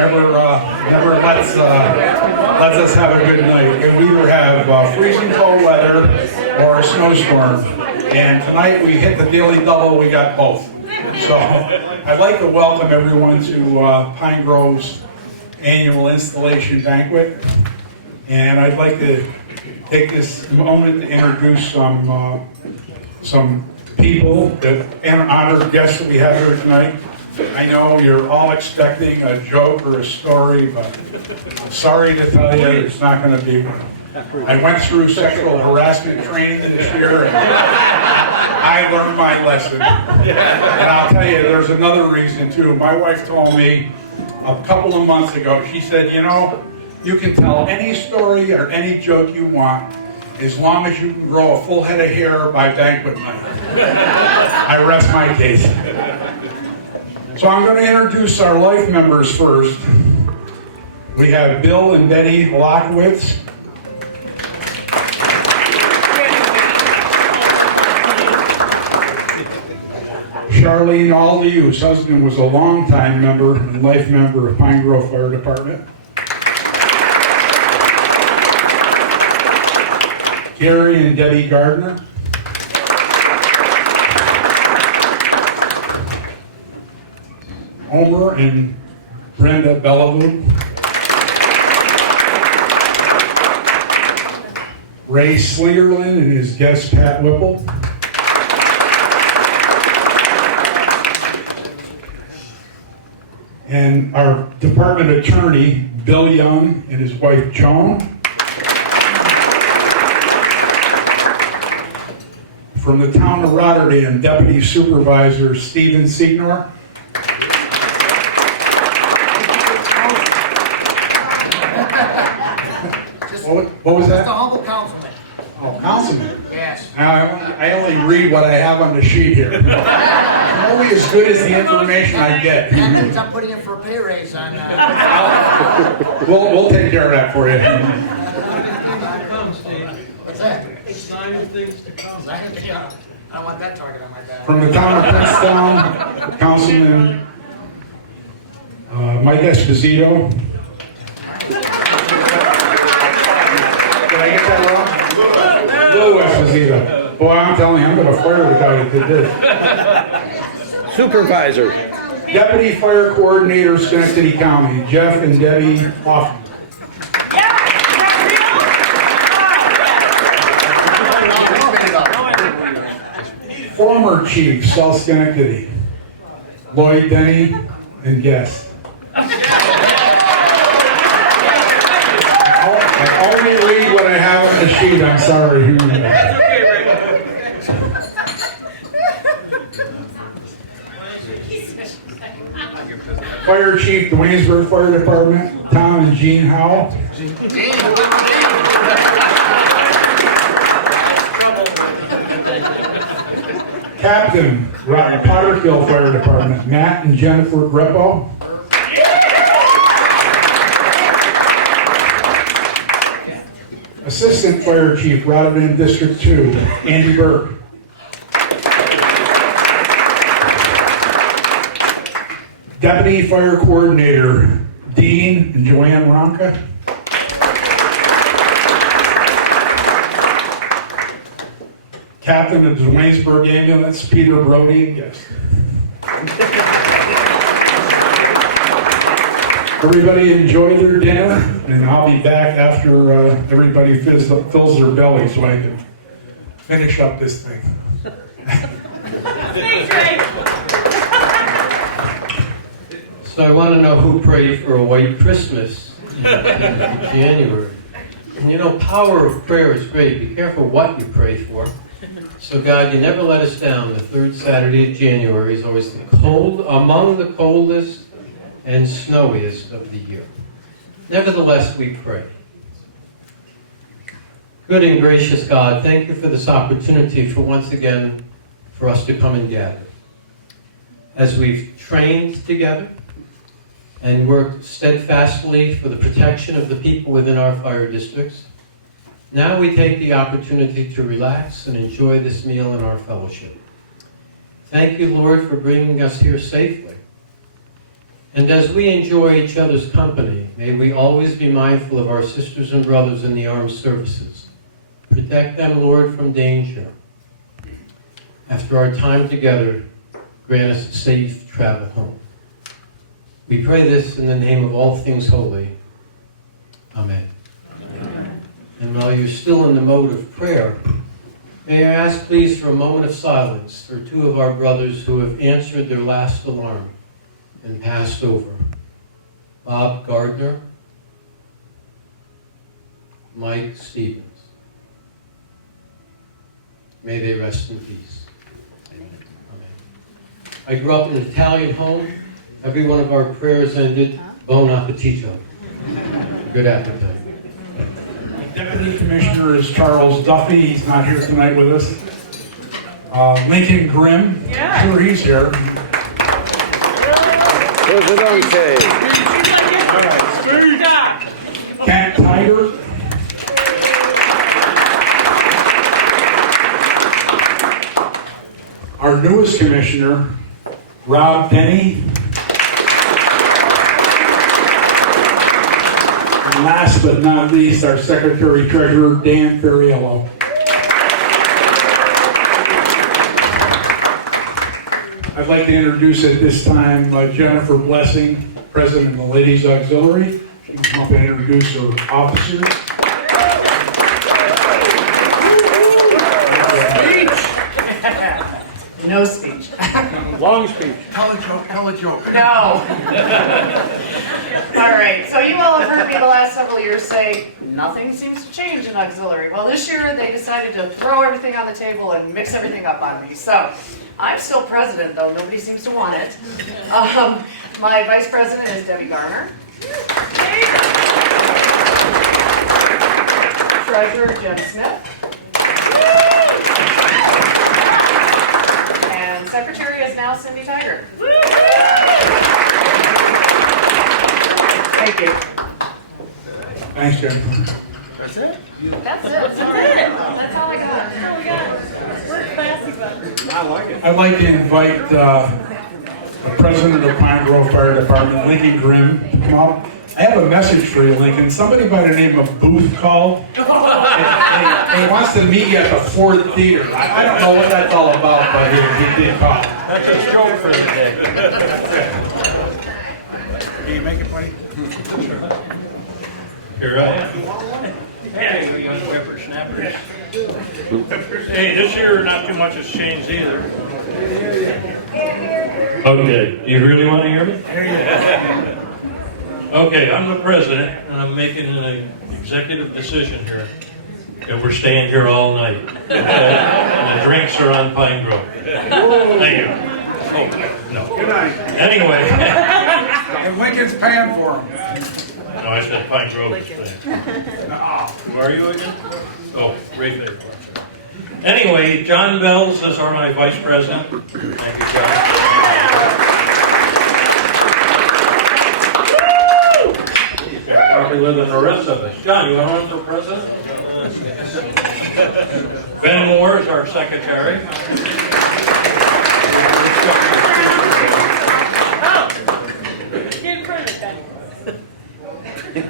never lets us have a good night. We either have freezing cold weather or a snowstorm. And tonight we hit the daily double, we got both. So I'd like to welcome everyone to Pine Grove's annual installation banquet. And I'd like to take this moment to introduce some people, that honored guests that we have here tonight. I know you're all expecting a joke or a story, but I'm sorry to tell you it's not going to be one. I went through sexual harassment training this year, and I learned my lesson. And I'll tell you, there's another reason too. My wife told me a couple of months ago, she said, you know, you can tell any story or any joke you want as long as you can grow a full head of hair by banquet night. I rest my case. So I'm going to introduce our life members first. We have Bill and Betty Lockowitz. Charlene Aldi, whose husband was a longtime member and life member of Pine Grove Fire Department. Gary and Debbie Gardner. Homer and Brenda Bellevue. Ray Slingerland and his guest Pat Whipple. And our department attorney, Bill Young, and his wife Joan. From the town of Rotterdam, Deputy Supervisor Stephen Signor. What was that? Just a humble councilman. Oh, councilman. Yes. I only read what I have on the sheet here. I'm only as good as the information I get. That means I'm putting in for a pay raise on... We'll take care of that for you. What's that? Sign of things to come. I don't want that target on my back. From the town of Princetown, Councilman Mike Esposito. Did I get that wrong? Lou Esposito. Boy, I'm telling you, I'm going to fire the guy that did this. Supervisor. Deputy Fire Coordinator, Schenectady County, Jeff and Debbie Hoffman. Former Chief, South Schenectady, Lloyd Denny and guest. I only read what I have on the sheet, I'm sorry. Fire Chief, the Waynesburg Fire Department, Tom and Jean Howell. Captain, Potterkill Fire Department, Matt and Jennifer Greppo. Assistant Fire Chief, Rotterdam District 2, Andy Burke. Deputy Fire Coordinator, Dean and Joanne Ronka. Captain of the Waynesburg Ambulance, Peter Brody, yes. Everybody enjoy their dinner, and I'll be back after everybody fills their belly so I can finish up this thing. So I want to know who prayed for a white Christmas in January. And you know, power of prayer is great. Be careful what you pray for. So God, you never let us down. The third Saturday of January is always among the coldest and snowiest of the year. Nevertheless, we pray. Good and gracious God, thank you for this opportunity for once again for us to come and gather. As we've trained together and worked steadfastly for the protection of the people within our fire districts, now we take the opportunity to relax and enjoy this meal in our fellowship. Thank you, Lord, for bringing us here safely. And as we enjoy each other's company, may we always be mindful of our sisters and brothers in the armed services. Protect them, Lord, from danger. After our time together, grant us a safe travel home. We pray this in the name of all things holy. Amen. And while you're still in the mode of prayer, may I ask please for a moment of silence for two of our brothers who have answered their last alarm and passed over. Bob Gardner, Mike Stevens. May they rest in peace. Amen. I grew up in an Italian home. Every one of our prayers ended, bon appetito. Good appetite. Deputy Commissioner is Charles Duffy. He's not here tonight with us. Lincoln Grimm. Yeah. Sure, he's here. Presidente. Kent Tiger. Our newest commissioner, Rob Denny. And last but not least, our Secretary Treasurer, Dan Ferriello. I'd like to introduce at this time Jennifer Blessing, President of the Ladies Auxiliary. She can come up and introduce her officers. No speech. Long speech. Tell a joke. No. All right, so you all have heard me the last several years say, nothing seems to change in auxiliary. Well, this year they decided to throw everything on the table and mix everything up on me. So I'm still president, though nobody seems to want it. My vice president is Debbie Garner. Treasurer Jim Smith. And secretary is now Cindy Tiger. Thank you. Thanks, Jennifer. That's it? That's it. That's all I got. That's all we got. We're classy, but I like it. I'd like to invite the president of Pine Grove Fire Department, Lincoln Grimm, to come up. I have a message for you, Lincoln. Somebody by the name of Booth called. And he wants to meet you at the Ford Theater. I don't know what that's all about, but he did call. That's a show for the day. Can you make it, buddy? Here I am. Hey, you young whippersnappers. Hey, this year not too much has changed either. Okay, do you really want to hear me? Okay, I'm the president, and I'm making an executive decision here. And we're staying here all night. And the drinks are on Pine Grove. Thank you. Oh, no. Good night. Anyway. And Lincoln's paying for him. No, I said Pine Grove is paying. Who are you again? Oh, Ray Faber. Anyway, John Bells is my vice president. Thank you, John. He's got popular than the rest of us. John, you want to run for president? Ben Moore is our secretary. get in front of it, Ben.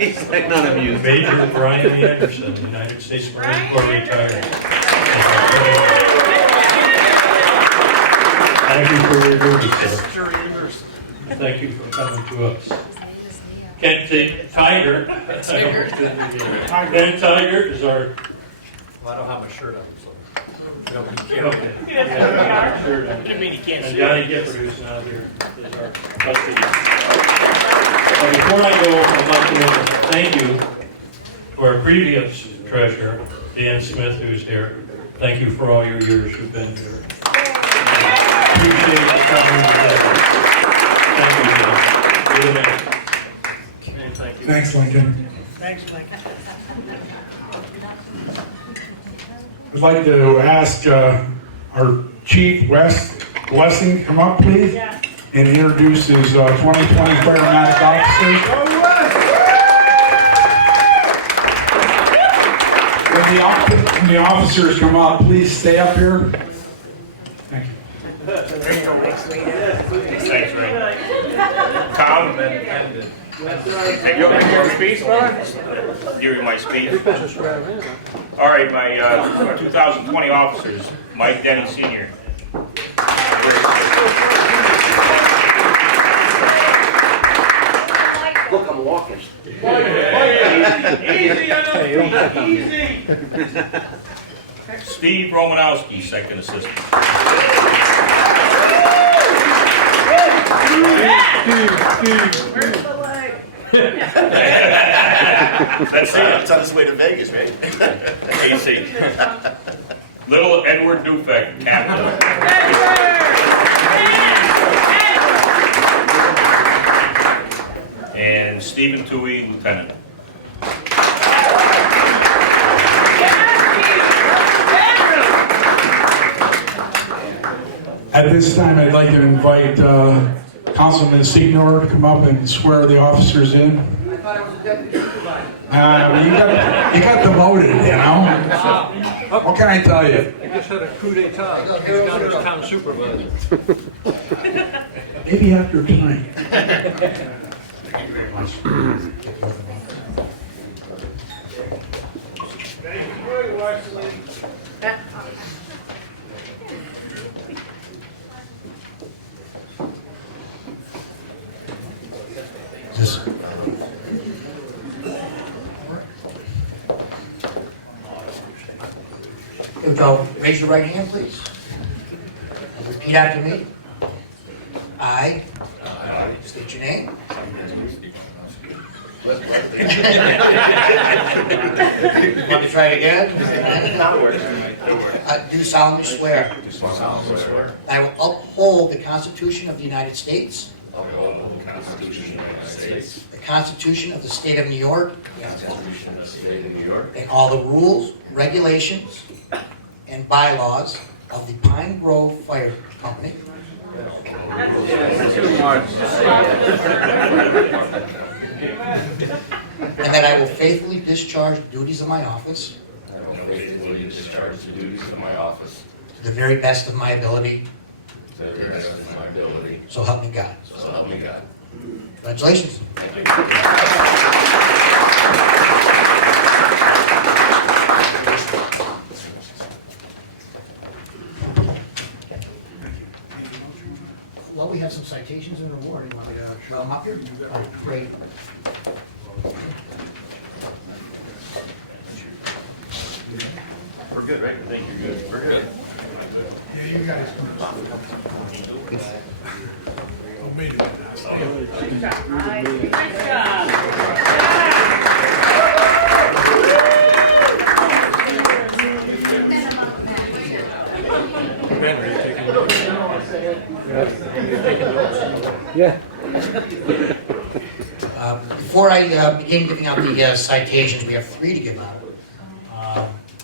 He's like none of you. Major Brian Anderson, United States Marine Corps retired. Thank you for your service, sir. Thank you for coming to us. Kent Tiger. Kent Tiger is our. Well, I don't have my shirt on, so. Okay. Yeah, sure. Didn't mean you can't And see Johnny it. Gifford, who's not here, is our trustee. Before I go, I'd like to thank you to our previous treasurer, Dan Smith, who's here. Thank you for all your years you've been here. Appreciate you coming together. Thank you, Dan. You're the man. And thank you. Thanks, Lincoln. Thanks, Lincoln. I'd like to ask our Chief Wes Blessing to come up, please, and introduce his 2020 paramedic officers. When the officers come up, please stay up here. Thank you. Thanks, Ray. Tom? You want me to give a speech, brother? Give you my speech. All right, my 2020 officers, Mike Denny Sr. Look, I'm walking. Easy. Steve Romanowski, second assistant. That's it. It's on its way to Vegas, right? AC. Little Edward Dufek, captain. And Stephen Toohey, lieutenant. At this time, I'd like to invite Councilman Signor to come up and swear the officers in. I thought I was a deputy supervisor. You got demoted, you know? What can I tell you? I just had a coup d'etat. He's now his town supervisor. Maybe after tonight. Just Here we go. Raise your right hand, please. Repeat after me. I state your name. Want to try it again? Do solemnly swear. I will uphold the Constitution of the United States. The Constitution of the State of New York. And all the rules, regulations, and bylaws of the Pine Grove Fire Company. And that I will faithfully discharge the duties of my office. To the very best of my ability. So help me God. Congratulations. Well, we have some citations and reward. You want me to show them up here? All right, great. We're good, right? I think you're good. We're good. Before I begin giving out the citations, we have 3 to give out.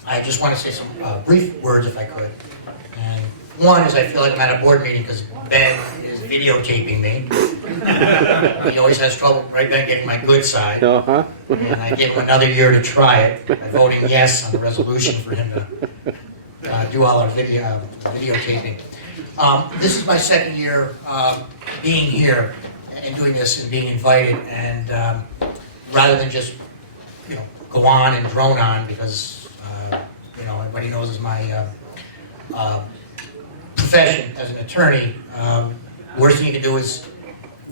I just want to say some brief words, if I could. And one is I feel like I'm at a board meeting because Ben is videotaping me. He always has trouble, right, Ben, getting my good side. And I gave him another year to try it by voting yes on the resolution for him to do all our videotaping. This is my second year being here and doing this and being invited, and rather than just go on and drone on, because everybody knows is my profession as an attorney. Worst thing you can do is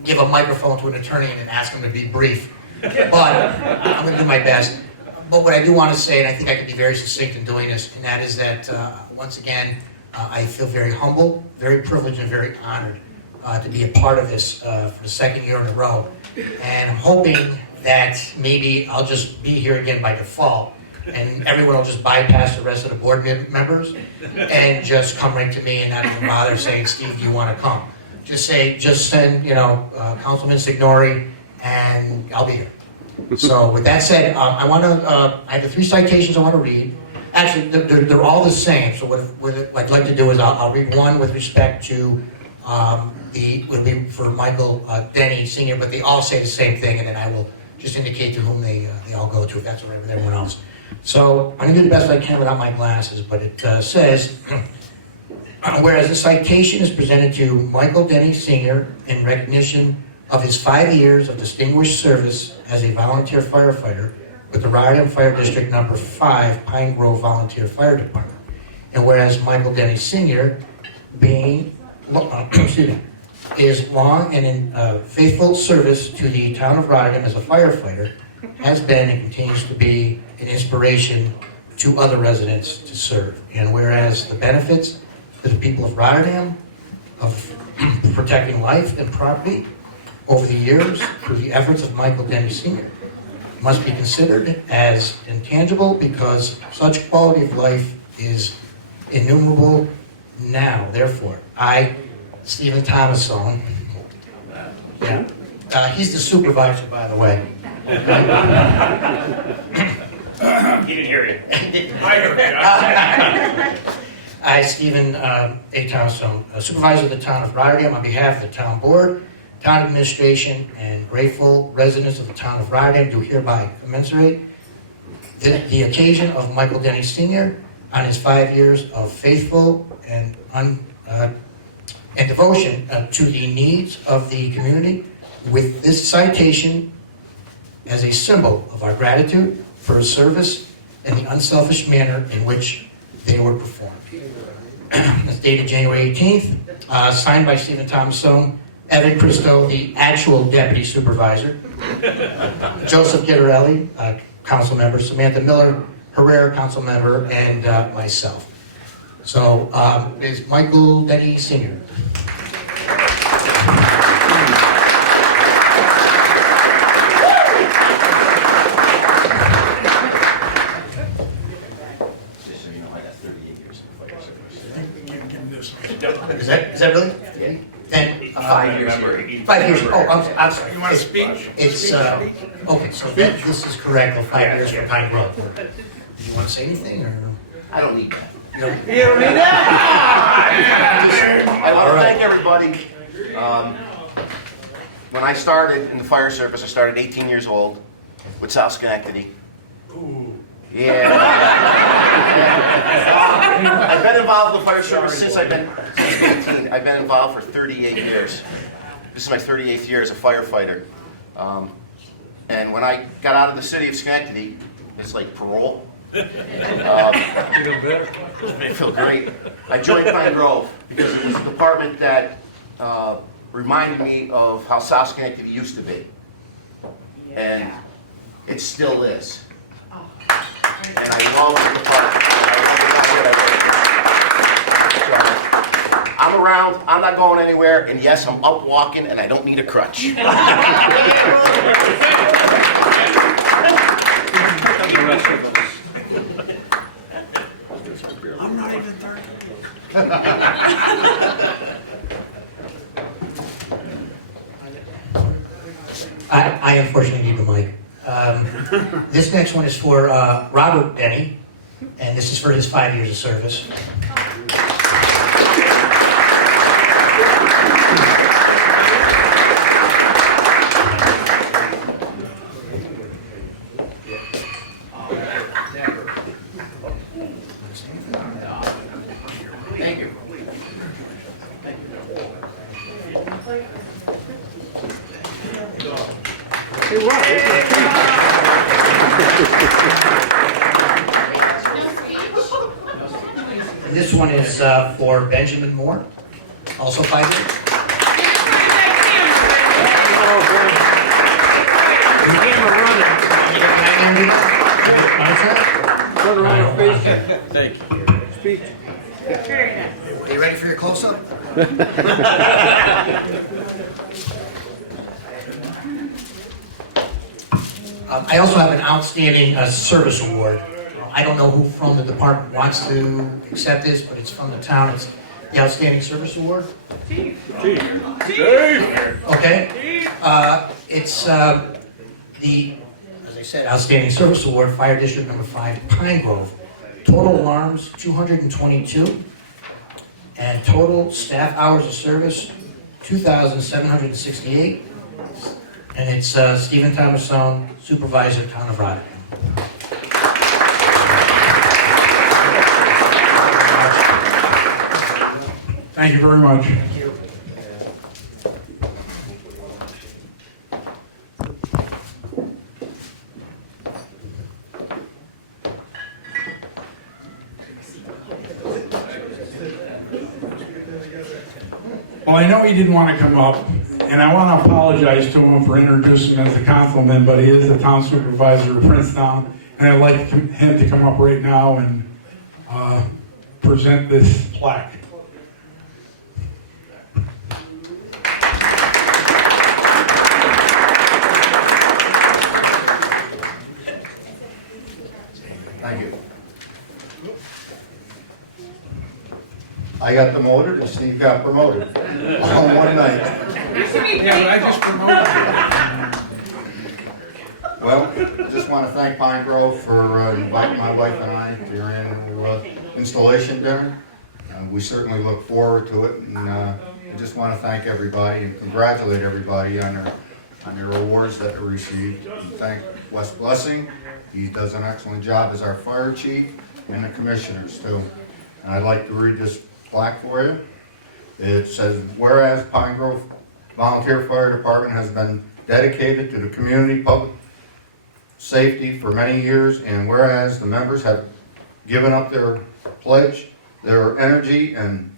give a microphone to an attorney and ask him to be brief. But I'm going to do my best. But what I do want to say, and I think I can be very succinct in doing this, and that is that once again, I feel very humble, very privileged, and very honored to be a part of this for the second year in a row. And I'm hoping that maybe I'll just be here again by default, and everyone will just bypass the rest of the board members and just come right to me and not even bother saying, Steve, do you want to come? Just send, Councilman Signori, and I'll be here. So with that said, I have the 3 citations I want to read. Actually, they're all the same. So what I'd like to do is I'll read one with respect to will be for Michael Denny Sr., but they all say the same thing, and then I will just indicate to whom they all go to, if that's all right with everyone else. So I'm going to do the best I can without my glasses, but it says, Whereas a citation is presented to Michael Denny Sr. in recognition of his 5 years of distinguished service as a volunteer firefighter with the Rotterdam Fire District Number 5 Pine Grove Volunteer Fire Department. And whereas Michael Denny Sr. being, is long and in faithful service to the town of Rotterdam as a firefighter, has been and continues to be an inspiration to other residents to serve. And whereas the benefits to the people of Rotterdam of protecting life and property over the years through the efforts of Michael Denny Sr. must be considered as intangible because such quality of life is innumerable now. Therefore, I, Stephen Thomasone, he's the supervisor, by the way. He didn't hear you. I, Stephen A. Thomasone, supervisor of the town of Rotterdam, on behalf of the town board, town administration, and grateful residents of the town of Rotterdam, do hereby commensurate the occasion of Michael Denny Sr. on his 5 years of faithful and devotion to the needs of the community with this citation as a symbol of our gratitude for his service and the unselfish manner in which they were performed. It's dated January 18th, signed by Stephen Thomasone, Evan Christo, the actual deputy supervisor, Joseph Gittarelli, council member, Samantha Miller, Herrera, council member, and myself. So, is Michael Denny Sr. Is that really? Yeah. Then 5 years. 5 years. Oh, I'm sorry. You want to speak? It's okay. So this is correct. 5 years for Pine Grove. Did you want to say anything, or I don't need that. you don't? You don't need that! I want to thank everybody. When I started in the fire service, I started 18 years old with South Schenectady. Yeah. I've been involved in the fire service since 18. I've been involved for 38 years. This is my 38th year as a firefighter. And when I got out of the city of Schenectady, it's like parole. It felt great. I joined Pine Grove because it was a department that reminded me of how South Schenectady used to be. And it still is. And I love the department. I'm around, I'm not going anywhere, and yes, I'm up walking, and I don't need a crutch. I'm not even 30. I unfortunately need the mic. This next one is for Robert Denny, and this is for his 5 years of service. Thank you. And this one is for Benjamin Moore, also 5 years. Turn around and face it. Thank you. Speak. Are you ready for your close-up? I also have an outstanding service award. I don't know who from the department wants to accept this, but it's from the town. It's the Outstanding Service Award. Okay. It's the, as I said, Outstanding Service Award, Fire District Number 5, Pine Grove. Total alarms, 222. And total staff hours of service, 2,768. And it's Stephen Thomasone, Supervisor, Town of Rotterdam. Thank you very much. Well, I know he didn't want to come up, and I want to apologize to him for introducing him as a councilman, but he is the town supervisor of Princetown, and I'd like him to come up right now and present this plaque. Thank you. I got demoted and Steve got promoted all in one night. Yeah, but I just promoted him. Well, just want to thank Pine Grove for inviting my wife and I to your annual installation dinner. We certainly look forward to it, and I just want to thank everybody and congratulate everybody on their awards that they received. And thank Wes Blessing. He does an excellent job as our fire chief, and the commissioners too. And I'd like to read this plaque for you. It says, whereas Pine Grove Volunteer Fire Department has been dedicated to the community public safety for many years, and whereas the members have given up their pledge, their energy, and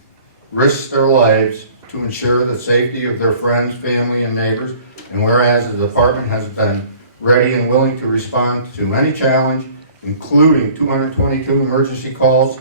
risked their lives to ensure the safety of their friends, family, and neighbors, and whereas the department has been ready and willing to respond to any challenge, including 222 emergency calls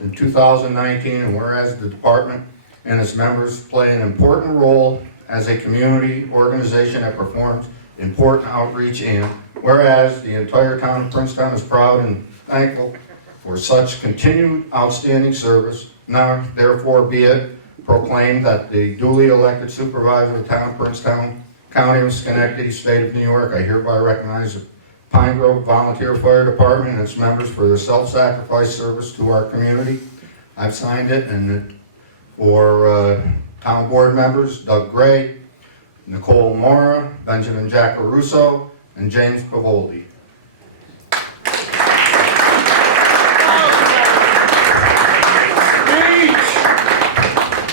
in 2019, and whereas the department and its members play an important role as a community organization that performs important outreach, and whereas the entire town of Princetown is proud and thankful for such continued outstanding service, now therefore be it proclaimed that the duly elected supervisor of the town of Princetown, County of Schenectady, State of New York, I hereby recognize the Pine Grove Volunteer Fire Department and its members for their self-sacrifice service to our community. I've signed it, and for town board members, Doug Gray, Nicole Mora, Benjamin Giacaruso, and James Pavoldi.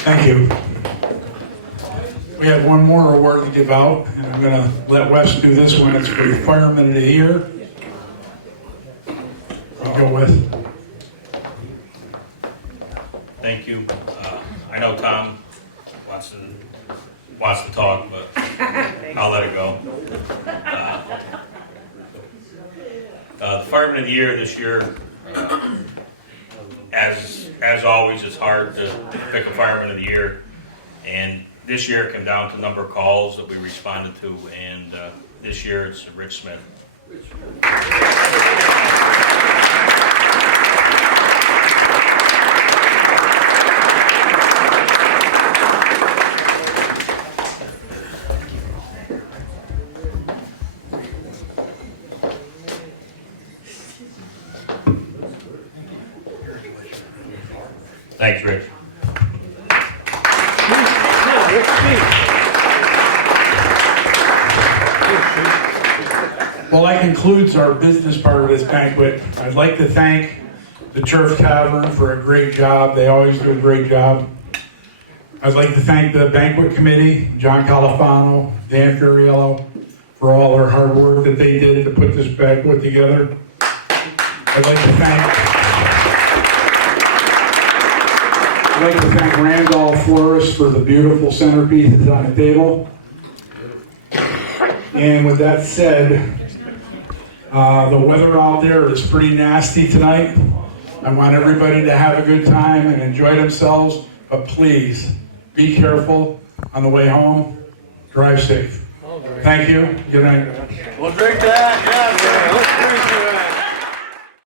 Thank you. We have one more award to give out, and I'm going to let Wes do this one. It's for the Fireman of the Year. I'll go with. Thank you. I know Tom wants to talk, but I'll let it go. The Fireman of the Year this year, as always, it's hard to pick a Fireman of the Year, and this year it came down to number of calls that we responded to, and this year it's Rich Smith. Thanks, Rich. Well, that concludes our business part of this banquet. I'd like to thank the Turf Tavern for a great job. They always do a great job. I'd like to thank the banquet committee, John Califano, Dan Furiello, for all their hard work that they did to put this banquet together. I'd like to thank Randolph Flores for the beautiful centerpieces on the table. And with that said, the weather out there is pretty nasty tonight. I want everybody to have a good time and enjoy themselves, but please be careful on the way home. Drive safe. Thank you. Good night. We'll drink that. Yeah, let's drink that.